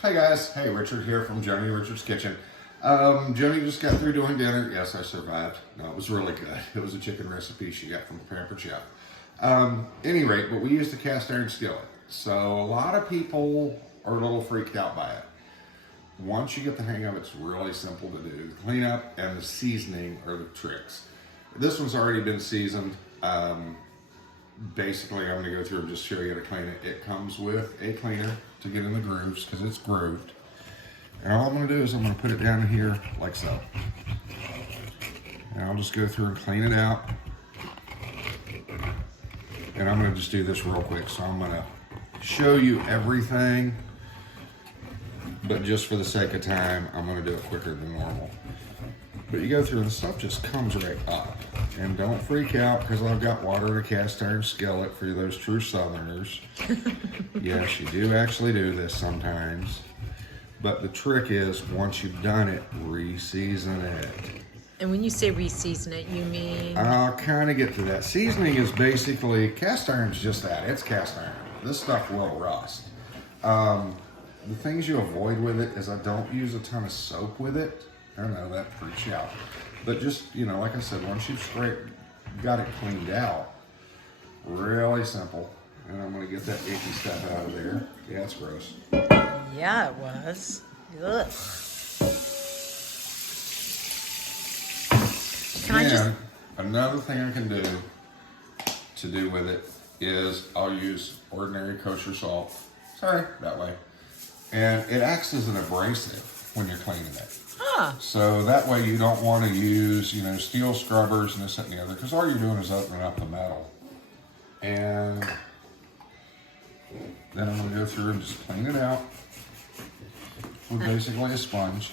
Hey guys, hey, Richard here from Joni Richard's Kitchen. Joni just got through doing dinner. Yes, I survived. No, it was really good. It was a chicken recipe she got from Pampered Chef. Any rate, but we used a cast iron skillet. So a lot of people are a little freaked out by it. Once you get the hang of it, it's really simple to do. The cleanup and the seasoning are the tricks. This one's already been seasoned. Basically, I'm going to go through and just show you how to clean it. It comes with a cleaner to get in the grooves because it's grooved. And all I'm going to do is I'm going to put it down here like so. And I'll just go through and clean it out. And I'm going to just do this real quick. So I'm going to show you everything. But just for the sake of time, I'm going to do it quicker than normal. But you go through and the stuff just comes right up. And don't freak out because I've got water in a cast iron skillet for those true Southerners. Yes, you do actually do this sometimes. But the trick is, once you've done it, re-season it. And when you say re-season it, you mean? I'll kind of get to that. Seasoning is basically, cast iron's just that. It's cast iron. This stuff will rust. The things you avoid with it is I don't use a ton of soap with it. I know that freaks you out. But just, you know, like I said, once you've got it cleaned out, really simple. And I'm going to get that icky stuff out of there. Yeah, it's gross. Yeah, it was. Ugh. Another thing I can do with it is I'll use ordinary kosher salt. Sorry, that way. And it acts as an abrasive when you're cleaning it. Huh. So that way you don't want to use, you know, steel scrubbers and this, that, and the other, because all you're doing is opening up the metal. And then I'm going to go through and just clean it out with basically a sponge.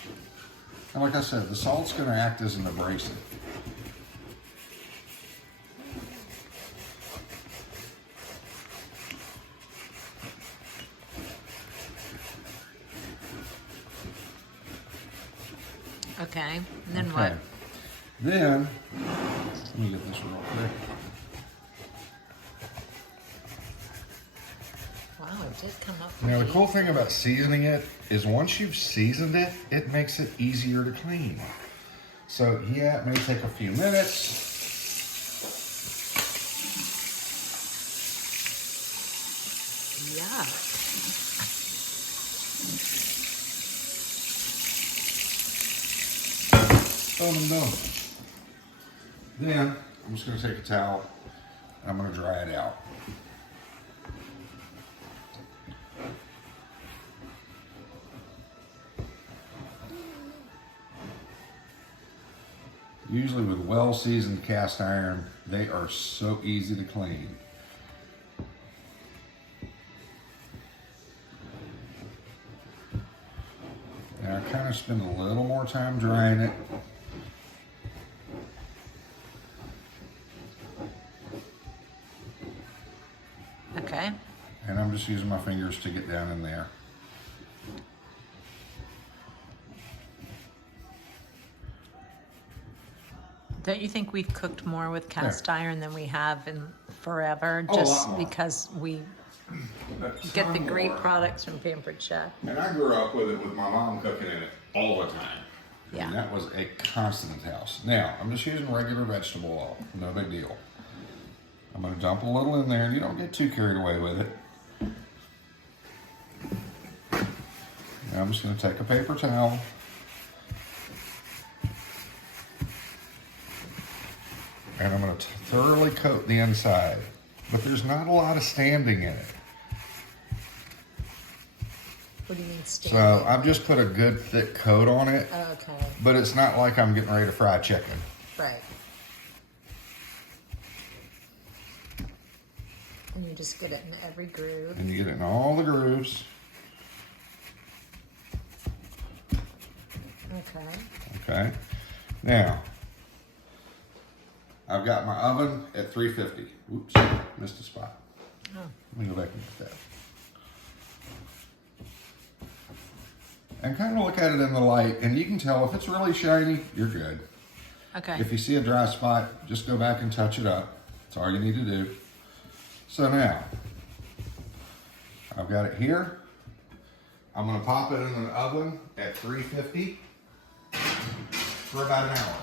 And like I said, the salt's going to act as an abrasive. Okay, and then what? Then, let me get this real quick. Wow, it did come up. Now the cool thing about seasoning it is once you've seasoned it, it makes it easier to clean. So yeah, it may take a few minutes. Yeah. Done. Then I'm just going to take a towel and I'm going to dry it out. Usually with well-seasoned cast iron, they are so easy to clean. And I kind of spend a little more time drying it. Okay. And I'm just using my fingers to get down in there. Don't you think we've cooked more with cast iron than we have in forever? Oh, a Just lot more. because we get the great products from Pampered Chef. And I grew up with it with my mom cooking in it all the time. Yeah. And that was a constant house. Now, I'm just using regular vegetable oil. No big deal. I'm going to dump a little in there, and you don't get too carried away with it. Now I'm just going to take a paper towel. And I'm going to thoroughly coat the inside. But there's not a lot of standing in it. What do you mean So I've just put a good thick coat on it. Okay. But it's not like I'm getting ready to fry chicken. Right. And you just get it in every groove. And you get it in all the grooves. Okay. Okay. Now, I've got my oven at 350. Oops, missed a spot. Oh. Let me go back and get that. And kind of look at it in the light, and you can tell if it's really shiny, you're good. Okay. If you see a dry spot, just go back and touch it up. That's all you need to do. So now, I've got it here. I'm gonna pop it in an oven at 350 for about an hour.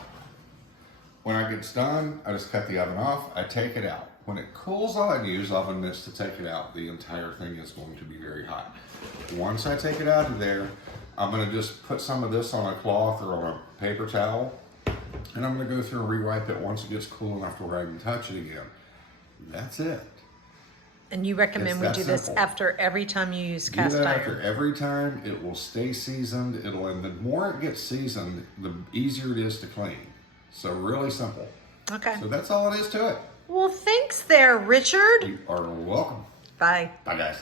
When it gets done, I just cut the oven off, I take it out. When it cools, all I use oven mitts to take it out. The entire thing is going to be very hot. Once I take it out of there, I'm gonna just put some of this on a cloth or on a paper towel, and I'm gonna go through and re-wipe it once it gets cool enough to where I can touch it again. That's it. And you recommend we It's do that this simple. after every time you use Do cast that after iron? every time. It will stay seasoned. And the more it gets seasoned, the easier it is to clean. So really simple. Okay. So that's all it is to it. Well, thanks there, Richard. You are welcome. Bye. Bye, guys.